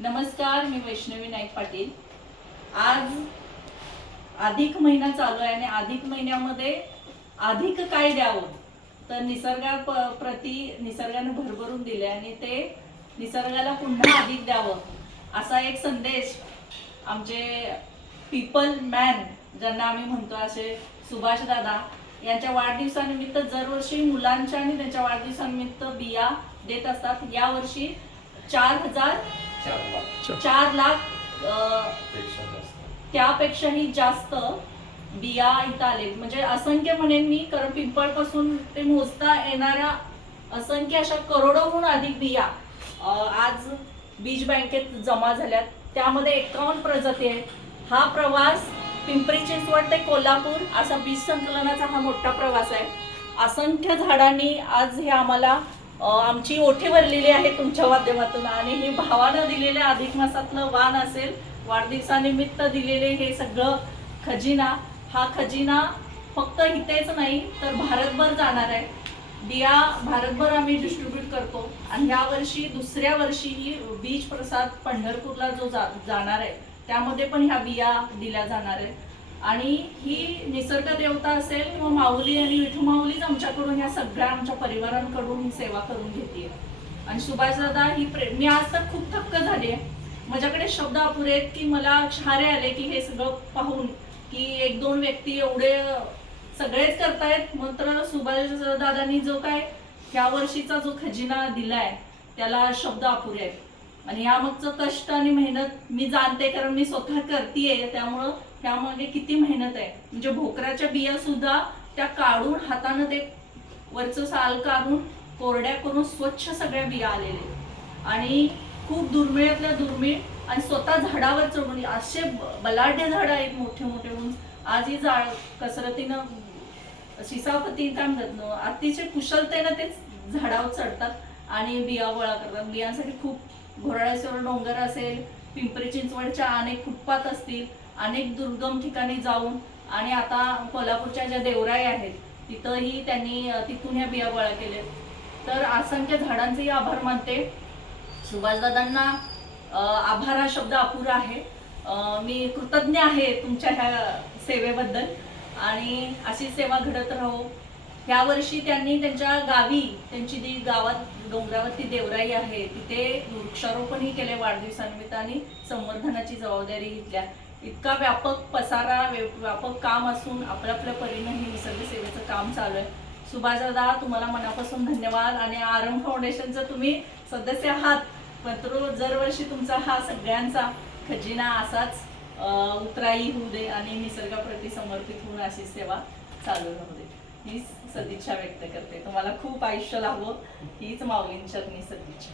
नमस्कार, मी वैष्णवी नाईक पाटील। आज अधिक महिना चालू आहे आणि अधिक महिन्यामध्ये अधिक काय द्यावं तर निसर्गाप्रती निसर्गाने भरभरून दिले आणि ते निसर्गाला पुन्हा अधिक द्यावं असा एक संदेश आमचे पीपल मॅन ज्यांना आम्ही म्हणतो असे सुभाष दादा यांच्या वाढदिवसानिमित्त दरवर्षी मुलांच्या आणि त्यांच्या वाढदिवसानिमित्त बिया देत असतात। यावर्षी 4 लाख त्यापेक्षाही जास्त बिया इथं आले, म्हणजे असंख्य म्हणेन मी, कारण पिंपळपासून ते मोजता येणाऱ्या असंख्य अशा करोडोहून अधिक बिया आज बीज बँकेत जमा झाल्यात। त्यामध्ये 51 प्रजाती आहेत। हा प्रवास पिंपरी चिंचवड ते कोल्हापूर असा बीज संकलनाचा हा मोठा प्रवास आहे। असंख्य झाडांनी आज हे आम्हाला आमची ओठी भरलेली आहे तुमच्या माध्यमातून आणि हे भावानं दिलेले अधिक मासातलं वाण असेल, वाढदिवसानिमित्त दिलेले हे सगळं खजिना, हा खजिना फक्त इथेच नाही तर भारतभर जाणार आहे। बिया भारतभर आम्ही डिस्ट्रीब्यूट करतो आणि या वर्षी दुसऱ्या वर्षी बीज प्रसाद पंढरपूरला जो जाणार आहे त्यामध्ये पण ह्या बिया दिल्या जाणार आहे। आणि ही निसर्ग देवता असेल किंवा माऊली आणि विठू माऊलीच आमच्याकडून या सगळ्या आमच्या परिवारांकडून ही सेवा करून घेते। आणि सुभाष दादा मी आज तर खूप थक्क झाले, माझ्याकडे शब्द अपुरे आहेत की मला शहारे आले की हे सगळं पाहून की 1-2 व्यक्ती एवढे सगळेच करतायत, मात्र सुभाष दादांनी जो काय ह्या वर्षीचा जो खजिना दिलाय त्याला शब्द अपुरे आहेत। आणि यामागचं कष्ट आणि मेहनत मी जाणते, कारण मी स्वतः करतेय, त्यामुळं त्यामागे किती मेहनत आहे। म्हणजे भोकराच्या बिया सुद्धा त्या काढून हाताने ते वरचं साल काढून कोरड्या करून स्वच्छ सगळ्या बिया आलेले आणि खूप दुर्मिळातल्या दुर्मिळ आणि स्वतः झाडावर चढून असे बलाढ्य झाड आहेत मोठे मोठे उंच। आज ही झाड कसरतीनं शिसापती काय म्हणतात अतिशय कुशलतेनं ते झाडावर चढतात आणि बिया गोळा करतात। बियांसाठी खूप घोराळेश्वर डोंगर असेल, पिंपरी चिंचवडच्या अनेक फुटपाथ असतील, अनेक दुर्गम ठिकाणी जाऊन आणि आता कोल्हापूरच्या ज्या देवराई आहेत तिथंही त्यांनी तिथून ह्या बिया गोळा केल्या। तर असंख्य झाडांचेही आभार मानते। सुभाषदादांना आभार हा शब्द अपुरा आहे। मी कृतज्ञ आहे तुमच्या ह्या सेवेबद्दल आणि अशी सेवा घडत राहो। ह्या वर्षी त्यांनी त्यांच्या गावी त्यांची जी गावात डोंगरावरती देवराई आहे तिथे वृक्षारोपणही केले वाढदिवसानिमित्त आणि संवर्धनाची जबाबदारी घेतल्या। इतका व्यापक पसारा व्यापक काम असून आपल्या परीने हे निसर्ग सेवेचं काम चालू आहे। सुभाष दादा तुम्हाला मनापासून धन्यवाद। आणि आरंभ फाउंडेशनचं तुम्ही सदस्य आहात, पण दरवर्षी तुमचा हा सगळ्यांचा खजिना असाच उतराई होऊ दे आणि निसर्गाप्रती समर्पित होऊन अशी सेवा चालू राहू दे ही सदिच्छा व्यक्त करते। तुम्हाला खूप आयुष्य लाभो हीच माऊलींच्या सदिच्छा।